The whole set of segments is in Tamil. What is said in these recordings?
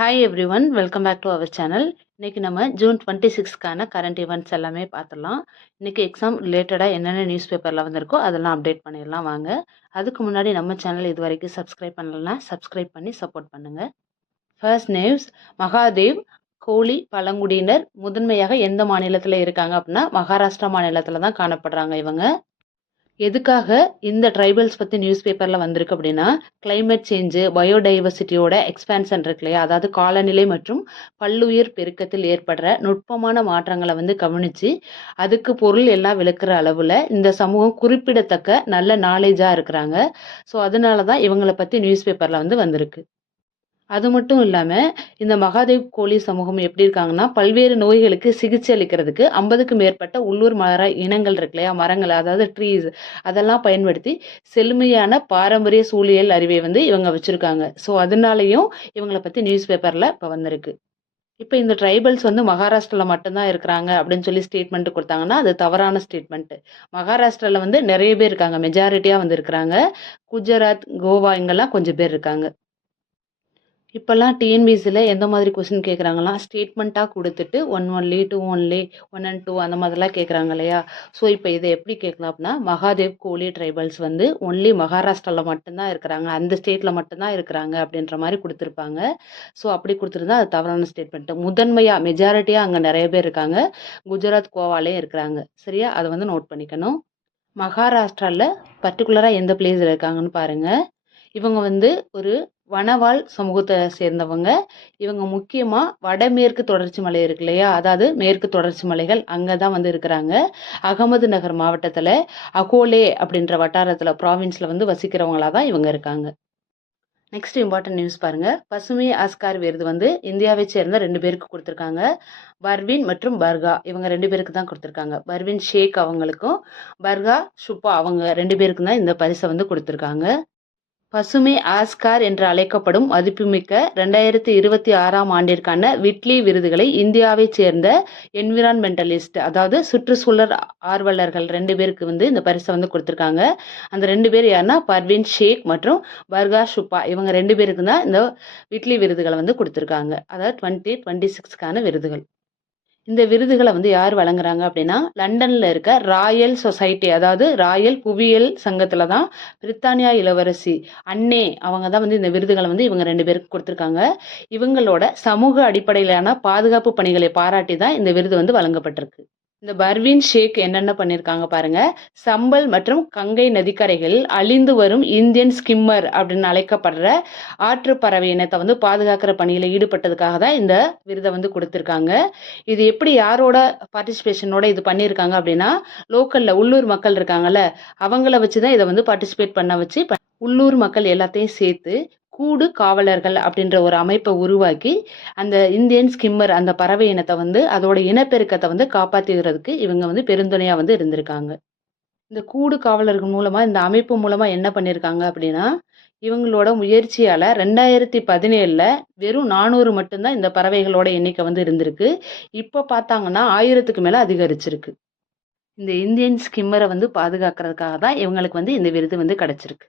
Hi everyone, welcome back to our channel. இன்னைக்கு நம்ம ஜூன் 26க்கான கரண்ட் ஈவெண்ட்ஸ் எல்லாமே பார்த்துடலாம். இன்னைக்கு எக்ஸாம் ரிலேட்டடாக என்னென்ன நியூஸ் பேப்பரில் வந்திருக்கோ அதெல்லாம் அப்டேட் பண்ணிடலாம் வாங்க. அதுக்கு முன்னாடி நம்ம சேனல் இது வரைக்கும் சப்ஸ்கிரைப் பண்ணலன்னா சப்ஸ்கிரைப் பண்ணி சப்போர்ட் பண்ணுங்க. ஃபர்ஸ்ட் நியூஸ், மகாதேவ் கோலி பழங்குடியினர் முதன்மையாக எந்த மாநிலத்தில் இருக்காங்க அப்படின்னா மகாராஷ்டிரா மாநிலத்தில் தான் காணப்படுறாங்க. இவங்க எதுக்காக இந்த ட்ரைபல்ஸ் பற்றி நியூஸ் பேப்பரில் வந்திருக்கு அப்படின்னா, கிளைமேட் சேஞ்சு, பயோடைவர்சிட்டியோட எக்ஸ்பேன்ஷன் இருக்கு இல்லையா, அதாவது காலநிலை மற்றும் பல்லுயிர் பெருக்கத்தில் ஏற்படுற நுட்பமான மாற்றங்களை கவனித்து அதுக்கு பொருள் எல்லாம் விளக்குற அளவில் இந்த சமூகம் குறிப்பிடத்தக்க நல்ல நாலேஜாக இருக்கிறாங்க. ஸோ அதனால தான் இவங்களை பற்றி நியூஸ் பேப்பரில் வந்திருக்கு. அது மட்டும் இல்லாமல் இந்த மகாதேவ் கோலி சமூகம் எப்படி இருக்காங்கன்னா, பல்வேறு நோய்களுக்கு சிகிச்சை அளிக்கிறதுக்கு 50க்கும் மேற்பட்ட உள்ளூர் மர இனங்கள் இருக்கு இல்லையா, மரங்கள் அதாவது ட்ரீஸ், அதெல்லாம் பயன்படுத்தி செழுமையான பாரம்பரிய சூழியல் அறிவை இவங்க வச்சுருக்காங்க. ஸோ அதனாலையும் இவங்களை பற்றி நியூஸ் பேப்பரில் இப்போ வந்திருக்கு. இப்போ இந்த ட்ரைபல்ஸ் மகாராஷ்டிராவில் மட்டும்தான் இருக்கிறாங்க அப்படின்னு சொல்லி ஸ்டேட்மெண்ட் கொடுத்தாங்கன்னா அது தவறான ஸ்டேட்மெண்ட். மகாராஷ்டிராவில் நிறைய பேர் இருக்காங்க, மெஜாரிட்டியாக இருக்கிறாங்க. குஜராத், கோவா இங்கெல்லாம் கொஞ்சம் பேர் இருக்காங்க. இப்போல்லாம் டிஎன்பிசியில் எந்த மாதிரி கொஸ்டின் கேட்குறாங்களாம், ஸ்டேட்மெண்ட்டாக கொடுத்துட்டு 1 ஒன்லி 2 ஒன்லி 1 and 2 அந்த மாதிரிலாம் கேட்குறாங்க இல்லையா. ஸோ இப்போ இதை எப்படி கேட்கலாம் அப்படின்னா, மகாதேவ் கோலி ட்ரைபல்ஸ் ஒன்லி மகாராஷ்டிராவில் மட்டும்தான் இருக்கிறாங்க, அந்த ஸ்டேட்டில் மட்டும்தான் இருக்கிறாங்க அப்படின்ற மாதிரி கொடுத்துருப்பாங்க. ஸோ அப்படி கொடுத்துருந்தா அது தவறான ஸ்டேட்மெண்ட்டு. முதன்மையாக மெஜாரிட்டியாக அங்கே நிறைய பேர் இருக்காங்க, குஜராத் கோவாலேயும் இருக்கிறாங்க. சரியா, அதை நோட் பண்ணிக்கணும். மகாராஷ்டிராவில் பர்டிகுலராக எந்த பிளேஸில் இருக்காங்கன்னு பாருங்கள். இவங்க ஒரு வனவாழ் சமூகத்தை சேர்ந்தவங்க. இவங்க முக்கியமாக வடமேற்கு தொடர்ச்சி மலை இருக்கு இல்லையா, அதாவது மேற்கு தொடர்ச்சி மலைகள் அங்கே தான் இருக்கிறாங்க. அகமது நகர் மாவட்டத்தில் அகோலே அப்படின்ற வட்டாரத்தில் ப்ராவின்ஸில் வசிக்கிறவங்களாக தான் இவங்க இருக்காங்க. நெக்ஸ்ட் இம்பார்ட்டன்ட் நியூஸ் பாருங்கள். பசுமை ஆஸ்கார் விருது இந்தியாவை சேர்ந்த 2 பேருக்கு கொடுத்துருக்காங்க. பர்வீன் மற்றும் பர்கா, இவங்க 2 பேருக்கு தான் கொடுத்துருக்காங்க. பர்வீன் ஷேக் அவங்களுக்கும் பர்கா ஷுப்பா அவங்க 2 பேருக்கும் தான் இந்த பரிசை கொடுத்துருக்காங்க. பசுமை ஆஸ்கார் என்று அழைக்கப்படும் மதிப்புமிக்க 2026ஆம் ஆண்டிற்கான விட்லி விருதுகளை இந்தியாவைச் சேர்ந்த என்விரான்மெண்டலிஸ்ட், அதாவது சுற்றுச்சூழல் ஆர்வலர்கள் 2 பேருக்கு இந்த பரிசை கொடுத்துருக்காங்க. அந்த 2 பேர் யாருன்னா பர்வீன் ஷேக் மற்றும் பர்கா ஷுப்பா, இவங்க 2 பேருக்கு தான் இந்த விட்லி விருதுகளை கொடுத்துருக்காங்க. அதாவது 2026க்கான விருதுகள். இந்த விருதுகளை யார் வழங்குறாங்க அப்படின்னா, லண்டனில் இருக்க ராயல் சொசைட்டி, அதாவது ராயல் புவியியல் சங்கத்தில் தான் பிரித்தானியா இளவரசி அன்னே அவங்க தான் இந்த விருதுகளை இவங்க 2 பேருக்கு கொடுத்துருக்காங்க. இவங்களோட சமூக அடிப்படையிலான பாதுகாப்பு பணிகளை பாராட்டி தான் இந்த விருது வழங்கப்பட்டிருக்கு. இந்த பர்வீன் ஷேக் என்னென்ன பண்ணியிருக்காங்க பாருங்க. சம்பல் மற்றும் கங்கை நதிக்கரைகளில் அழிந்து வரும் இந்தியன் ஸ்கிம்மர் அப்படின்னு அழைக்கப்படுற ஆற்று பறவை இனத்தை பாதுகாக்கிற பணியில் ஈடுபட்டதுக்காக தான் இந்த விருதை கொடுத்துருக்காங்க. இது எப்படி யாரோட பார்ட்டிசிபேஷனோட இது பண்ணியிருக்காங்க அப்படின்னா, லோக்கல்ல உள்ளூர் மக்கள் இருக்காங்கல்ல, அவங்கள வச்சு தான் இதை பார்ட்டிசிபேட் பண்ண வச்சு உள்ளூர் மக்கள் எல்லாத்தையும் சேர்த்து கூடு காவலர்கள் அப்படின்ற ஒரு அமைப்பை உருவாக்கி அந்த இந்தியன் ஸ்கிம்மர் அந்த பறவை இனத்தை அதோட இனப்பெருக்கத்தை காப்பாற்றுகிறதுக்கு இவங்க பெருந்துணையாக இருந்திருக்காங்க. இந்த கூடு காவலர்கள் மூலமாக, இந்த அமைப்பு மூலமாக என்ன பண்ணியிருக்காங்க அப்படின்னா, இவங்களோட முயற்சியால் 2017 வெறும் 400 மட்டும்தான் இந்த பறவைகளோட எண்ணிக்கை இருந்திருக்கு. இப்போ பார்த்தாங்கன்னா 1000க்கு மேலே அதிகரிச்சிருக்கு. இந்த இந்தியன் ஸ்கிம்மரை பாதுகாக்கிறதுக்காக தான் இவங்களுக்கு இந்த விருது கிடைச்சிருக்கு.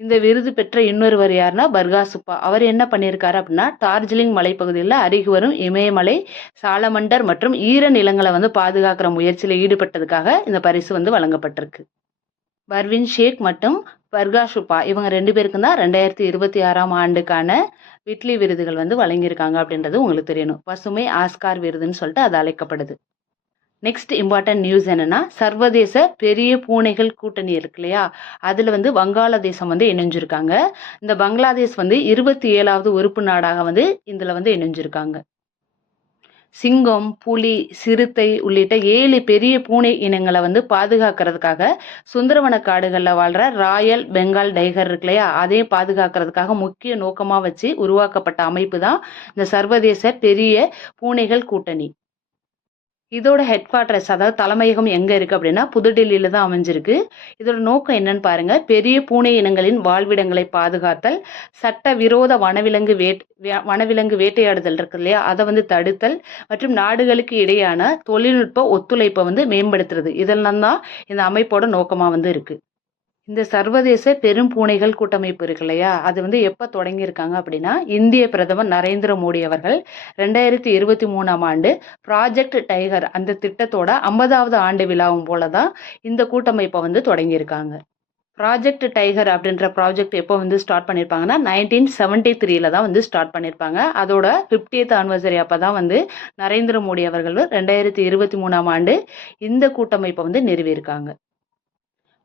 இந்த விருது பெற்ற இன்னொருவர் யாருன்னா பர்கா சுப்பா. அவர் என்ன பண்ணியிருக்காரு அப்படின்னா, டார்ஜிலிங் மலைப்பகுதியில் அருகி வரும் இமயமலை, சாலமண்டர் மற்றும் ஈர நிலங்களை பாதுகாக்கிற முயற்சியில் ஈடுபட்டதுக்காக இந்த பரிசு வழங்கப்பட்டிருக்கு. பர்வீன் ஷேக் மற்றும் பர்கா ஷுப்பா இவங்க 2 பேருக்கும் தான் 2026ஆம் ஆண்டுக்கான விட்லி விருதுகள் வழங்கியிருக்காங்க அப்படின்றது உங்களுக்கு தெரியணும். பசுமை ஆஸ்கார் விருதுன்னு சொல்லிட்டு அது அழைக்கப்படுது. நெக்ஸ்ட் இம்பார்ட்டன்ட் நியூஸ் என்னன்னா, சர்வதேச பெரிய பூனைகள் கூட்டணி இருக்கு இல்லையா, அதில் வங்காளதேசம் இணைஞ்சிருக்காங்க. இந்த பங்களாதேஷ் 27வது உறுப்பு நாடாக இதில் இணைஞ்சிருக்காங்க. சிங்கம், புலி, சிறுத்தை உள்ளிட்ட 7 பெரிய பூனை இனங்களை பாதுகாக்கிறதுக்காக சுந்தரவன காடுகளில் வாழ்கிற ராயல் பெங்கால் டைகர் இருக்கு இல்லையா, அதையும் பாதுகாக்கிறதுக்காக முக்கிய நோக்கமாக வச்சு உருவாக்கப்பட்ட அமைப்பு தான் இந்த சர்வதேச பெரிய பூனைகள் கூட்டணி. இதோட ஹெட் குவார்ட்டர்ஸ், அதாவது தலைமையகம் எங்கே இருக்குது அப்படின்னா புதுடெல்லியில் தான் அமைஞ்சிருக்கு. இதோட நோக்கம் என்னன்னு பாருங்க. பெரிய பூனை இனங்களின் வாழ்விடங்களை பாதுகாத்தல், சட்ட விரோத வனவிலங்கு வேட்டையாடுதல் இருக்கு இல்லையா, அதை தடுத்தல் மற்றும் நாடுகளுக்கு இடையான தொழில்நுட்ப ஒத்துழைப்பை மேம்படுத்துறது, இதெல்லாம் தான் இந்த அமைப்போட நோக்கமாக இருக்கு. இந்த சர்வதேச பெரும் பூனைகள் கூட்டமைப்பு இருக்கு இல்லையா, அது வந்து எப்போ தொடங்கியிருக்காங்க அப்படின்னா, இந்திய பிரதமர் நரேந்திர மோடி அவர்கள் 2023ஆம் ஆண்டு ப்ராஜெக்ட் டைகர் அந்த திட்டத்தோட 50வது ஆண்டு விழாவும் போல தான் இந்த கூட்டமைப்பை வந்து தொடங்கியிருக்காங்க. ப்ராஜெக்ட் டைகர் அப்படின்ற ப்ராஜெக்ட் எப்போ வந்து ஸ்டார்ட் பண்ணியிருப்பாங்கன்னா 1973ல தான் வந்து ஸ்டார்ட் பண்ணியிருப்பாங்க. அதோட 50th ஆனிவர்சரி அப்போ தான் வந்து நரேந்திர மோடி அவர்கள் 2023ஆம் ஆண்டு இந்த கூட்டமைப்பை வந்து நிறுவியிருக்காங்க.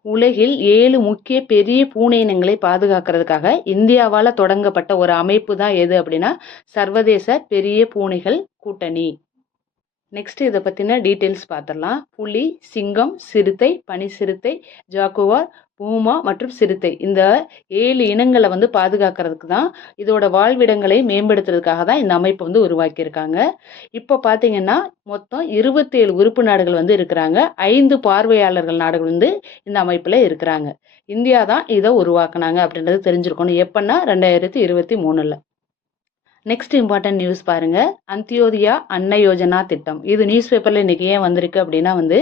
உலகில் 7 முக்கிய பெரிய பூனை இனங்களை பாதுகாக்கிறதுக்காக இந்தியாவால் தொடங்கப்பட்ட ஒரு அமைப்பு தான் எது அப்படின்னா சர்வதேச பெரிய பூனைகள் கூட்டணி. நெக்ஸ்ட் இதை பற்றின டீட்டெயில்ஸ் பார்த்துடலாம். புலி, சிங்கம், சிறுத்தை, பனி சிறுத்தை, ஜாகுவார், பூமா மற்றும் சிறுத்தை இந்த 7 இனங்களை வந்து பாதுகாக்கிறதுக்கு தான், இதோட வாழ்விடங்களை மேம்படுத்துறதுக்காக தான் இந்த அமைப்பு வந்து உருவாக்கியிருக்காங்க. இப்போ பார்த்தீங்கன்னா மொத்தம் 27 உறுப்பு நாடுகள் வந்து இருக்கிறாங்க. 5 பார்வையாளர்கள் நாடுகள் வந்து இந்த அமைப்பில் இருக்கிறாங்க. இந்தியா தான் இதை உருவாக்குனாங்க அப்படின்றது தெரிஞ்சிருக்கணும். எப்பன்னா 2023ல். நெக்ஸ்ட் இம்பார்ட்டன்ட் நியூஸ் பாருங்க. அந்தியோதயா அன்ன யோஜனா திட்டம். இது நியூஸ் பேப்பர்ல இன்னைக்கு ஏன் வந்திருக்கு அப்படின்னா வந்து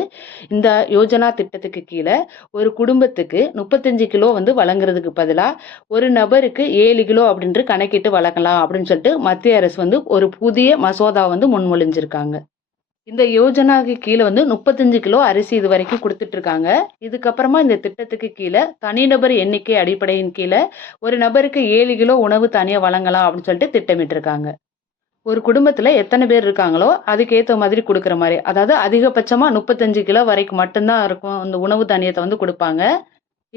இந்த யோஜனா திட்டத்துக்கு கீழே ஒரு குடும்பத்துக்கு 35 கிலோ வந்து வழங்குறதுக்கு பதிலாக ஒரு நபருக்கு 7 கிலோ அப்படின்ட்டு கணக்கிட்டு வழங்கலாம் அப்படின்னு சொல்லிட்டு மத்திய அரசு வந்து ஒரு புதிய மசோதா வந்து முன்மொழிஞ்சிருக்காங்க. இந்த யோஜனாவுக்கு கீழே வந்து 35 கிலோ அரிசி இது வரைக்கும் கொடுத்துட்டு இருக்காங்க. இதுக்கப்புறமா இந்த திட்டத்துக்கு கீழே தனிநபர் எண்ணிக்கை அடிப்படையின் கீழே ஒரு நபருக்கு 7 கிலோ உணவு தனியாக வழங்கலாம் அப்படின்னு சொல்லிட்டு திட்டமிட்டு இருக்காங்க. ஒரு குடும்பத்தில் எத்தனை பேர் இருக்காங்களோ அதுக்கேற்ற மாதிரி கொடுக்குற மாதிரி, அதாவது அதிகபட்சமாக 35 கிலோ வரைக்கும் மட்டும்தான் இருக்கும் அந்த உணவு தானியத்தை வந்து கொடுப்பாங்க.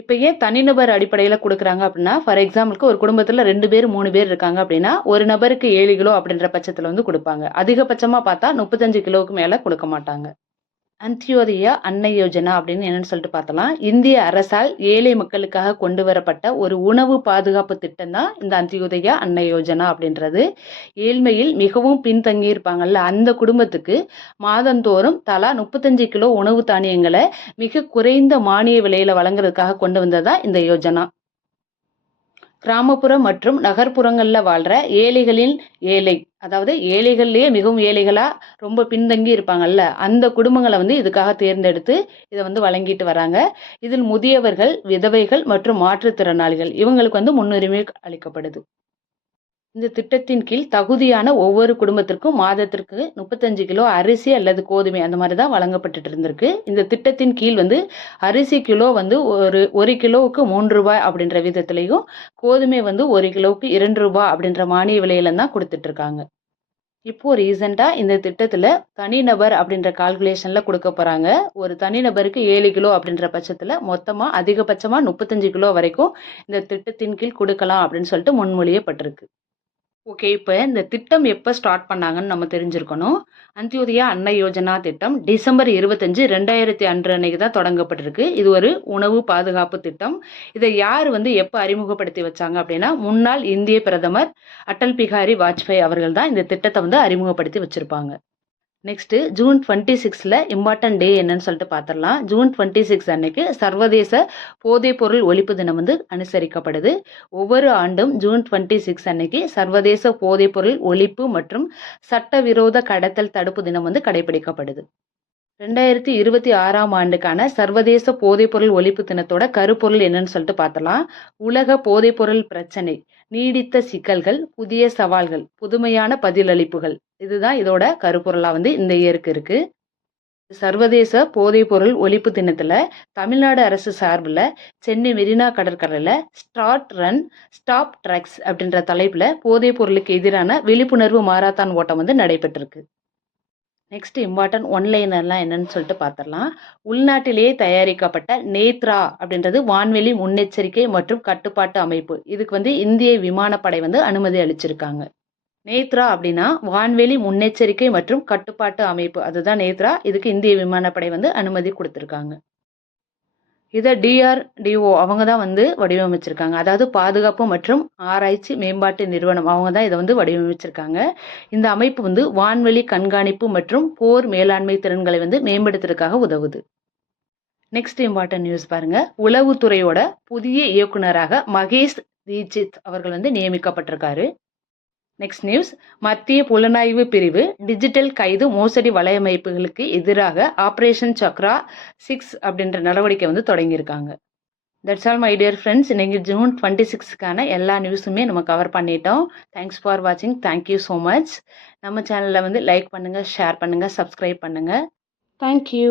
இப்போ ஏன் தனிநபர் அடிப்படையில் கொடுக்குறாங்க அப்படின்னா, ஃபார் எக்ஸாம்பிளுக்கு ஒரு குடும்பத்தில் 2 பேர் 3 பேர் இருக்காங்க அப்படின்னா ஒரு நபருக்கு 7 கிலோ அப்படின்ற பட்சத்தில் வந்து கொடுப்பாங்க. அதிகபட்சமாக பார்த்தா 35 கிலோவுக்கு மேலே கொடுக்க மாட்டாங்க. அந்தியோதயா அன்ன யோஜனா அப்படின்னு என்னன்னு சொல்லிட்டு பார்த்தலாம். இந்திய அரசால் ஏழை மக்களுக்காக கொண்டு வரப்பட்ட ஒரு உணவு பாதுகாப்பு திட்டம் தான் இந்த அந்தியோதயா அன்ன யோஜனா அப்படின்றது. ஏழ்மையில் மிகவும் பின்தங்கி இருப்பாங்கல்ல அந்த குடும்பத்துக்கு மாதந்தோறும் தலா 35 கிலோ உணவு தானியங்களை மிக குறைந்த மானிய விலையில வழங்குறதுக்காக கொண்டு வந்ததா இந்த யோஜனா. கிராமப்புற மற்றும் நகர்ப்புறங்களில் வாழ்கிற ஏழைகளின் ஏழை, அதாவது ஏழைகள்லேயே மிகவும் ஏழைகளாக ரொம்ப பின்தங்கி இருப்பாங்கல்ல அந்த குடும்பங்களை வந்து இதுக்காக தேர்ந்தெடுத்து இதை வந்து வழங்கிட்டு வராங்க. இதில் முதியவர்கள், விதவைகள் மற்றும் மாற்றுத்திறனாளிகள் இவங்களுக்கு வந்து முன்னுரிமை அளிக்கப்படுது. இந்த திட்டத்தின் கீழ் தகுதியான ஒவ்வொரு குடும்பத்திற்கும் மாதத்திற்கு 35 கிலோ அரிசி அல்லது கோதுமை அந்த மாதிரி தான் வழங்கப்பட்டு இருந்திருக்கு. இந்த திட்டத்தின் கீழ் வந்து அரிசி கிலோ வந்து ஒரு கிலோவுக்கு 3 ரூபாய் அப்படின்ற விதத்திலையும், கோதுமை வந்து 1 கிலோவுக்கு 2 ரூபாய் அப்படின்ற மானிய விலையில தான் கொடுத்துட்டு இருக்காங்க. இப்போ ரீசெண்டாக இந்த திட்டத்தில் தனிநபர் அப்படின்ற கால்குலேஷனில் கொடுக்க போகிறாங்க. ஒரு தனிநபருக்கு 7 கிலோ அப்படின்ற பட்சத்தில் மொத்தமாக அதிகபட்சமாக 35 கிலோ வரைக்கும் இந்த திட்டத்தின் கீழ் கொடுக்கலாம் அப்படின்னு சொல்லிட்டு முன்மொழியப்பட்டிருக்கு. ஓகே, இப்போ இந்த திட்டம் எப்போ ஸ்டார்ட் பண்ணாங்கன்னு நம்ம தெரிஞ்சிருக்கணும். அந்தியோதயா அன்ன யோஜனா திட்டம் டிசம்பர் 25, 2002 அன்னைக்கு தான் தொடங்கப்பட்டிருக்கு. இது ஒரு உணவு பாதுகாப்பு திட்டம். இதை யார் வந்து எப்போ அறிமுகப்படுத்தி வச்சாங்க அப்படின்னா, முன்னாள் இந்திய பிரதமர் அடல் பிகாரி வாஜ்பாய் அவர்கள் தான் இந்த திட்டத்தை வந்து அறிமுகப்படுத்தி வச்சிருப்பாங்க. நெக்ஸ்ட் ஜூன் 26ல இம்பார்ட்டன்ட் டே என்னன்னு சொல்லிட்டு பார்த்துடலாம். ஜூன் 26 அன்னைக்கு சர்வதேச போதைப்பொருள் ஒழிப்பு தினம் வந்து அனுசரிக்கப்படுது. ஒவ்வொரு ஆண்டும் ஜூன் 26 அன்னைக்கு சர்வதேச போதைப்பொருள் ஒழிப்பு மற்றும் சட்டவிரோத கடத்தல் தடுப்பு தினம் வந்து கடைபிடிக்கப்படுது. 2026ஆம் ஆண்டுக்கான சர்வதேச போதைப்பொருள் ஒழிப்பு தினத்தோட கருப்பொருள் என்னன்னு சொல்லிட்டு பார்த்தலாம். உலக போதைப்பொருள் பிரச்சனை, நீடித்த சிக்கல்கள், புதிய சவால்கள், புதுமையான பதிலளிப்புகள். இதுதான் இதோட கருப்பொருளா வந்து இந்த இயருக்கு இருக்கு. சர்வதேச போதைப்பொருள் ஒழிப்பு தினத்துல தமிழ்நாடு அரசு சார்பில் சென்னை மெரினா கடற்கரையில் ஸ்டார்ட் ரன் ஸ்டாப் ட்ரக்ஸ் அப்படின்ற தலைப்புல போதைப் பொருளுக்கு எதிரான விழிப்புணர்வு மாரத்தான் ஓட்டம் வந்து நடைபெற்றிருக்கு. நெக்ஸ்ட் இம்பார்ட்டன்ட் ஒன்லைனர்லாம் என்னன்னு சொல்லிட்டு பார்த்துடலாம். உள்நாட்டிலேயே தயாரிக்கப்பட்ட நேத்ரா அப்படின்றது வான்வெளி முன்னெச்சரிக்கை மற்றும் கட்டுப்பாட்டு அமைப்பு. இதுக்கு வந்து இந்திய விமானப்படை வந்து அனுமதி அளிச்சிருக்காங்க. நேத்ரா அப்படின்னா வான்வெளி முன்னெச்சரிக்கை மற்றும் கட்டுப்பாட்டு அமைப்பு, அதுதான் நேத்ரா. இதுக்கு இந்திய விமானப்படை வந்து அனுமதி கொடுத்துருக்காங்க. இதை டிஆர்டிஓ அவங்க தான் வந்து வடிவமைச்சிருக்காங்க. அதாவது பாதுகாப்பு மற்றும் ஆராய்ச்சி மேம்பாட்டு நிறுவனம் அவங்க தான் இதை வந்து வடிவமைச்சிருக்காங்க. இந்த அமைப்பு வந்து வான்வெளி கண்காணிப்பு மற்றும் போர் மேலாண்மை திறன்களை வந்து மேம்படுத்துறதுக்காக உதவுது. நெக்ஸ்ட் இம்பார்ட்டன்ட் நியூஸ் பாருங்க. உளவுத்துறையோட புதிய இயக்குனராக மகேஷ் தீட்சித் அவர்கள் வந்து நியமிக்கப்பட்டிருக்காரு. நெக்ஸ்ட் நியூஸ், மத்திய புலனாய்வு பிரிவு டிஜிட்டல் கைது மோசடி வலையமைப்புகளுக்கு எதிராக ஆபரேஷன் சக்ரா 6 அப்படின்ற நடவடிக்கை வந்து தொடங்கியிருக்காங்க. That's all my dear friends. இன்றைக்கி ஜூன் 26க்கான எல்லா நியூஸுமே நம்ம கவர் பண்ணிட்டோம். தேங்க்ஸ் ஃபார் வாட்சிங். Thank you so much. நம்ம சேனலில் வந்து லைக் பண்ணுங்கள், ஷேர் பண்ணுங்கள், சப்ஸ்கிரைப் பண்ணுங்கள். தேங்க்யூ.